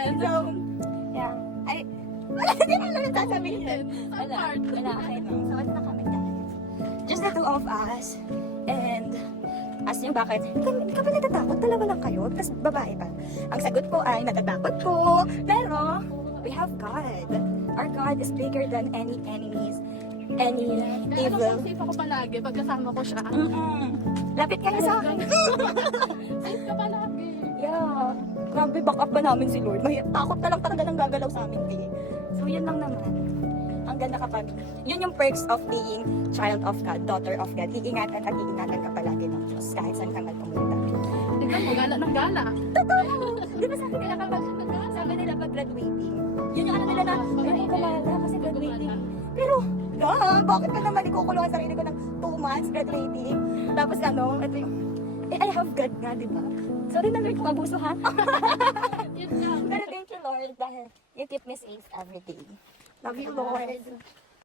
So, yeah. Ay, hindi na lang sasabihin. Wala, okay no. So, ano na kami guys? Just the two of us. And, ask niyo bakit? Hindi ka ba natatakot? Dalawa lang kayo? Tapos babae pa. Ang sagot ko ay, natatakot po. Pero, we have God. Our God is bigger than any enemies. Any evil. Safe ako palagi pag kasama ko siya. Lapit kayo sa akin. Safe ka palagi. Yeah. Grabe, back up pa namin si Lord. May takot na lang talaga ng gagalaw sa amin. Eh. So, yun lang naman. Ang ganda ka pa. Yun yung perks of being child of God, daughter of God. Iingatan at iingatan ka palagi ng Diyos kahit saan ka man pumunta. Tignan mo, gala ng gala. Totoo! Di ba sabi nila kapag sabi nila pag graduating, yun yung ano nila na, ayun ko gala kasi graduating. Pero, bakit ka naman ikukulong ang sarili ko ng 2 months graduating? Tapos ano, ito yung, I have God nga, di ba? Sorry na Lord kung abuso ha. Yun lang. Pero thank you Lord dahil you keep me safe every day. Love you Lord.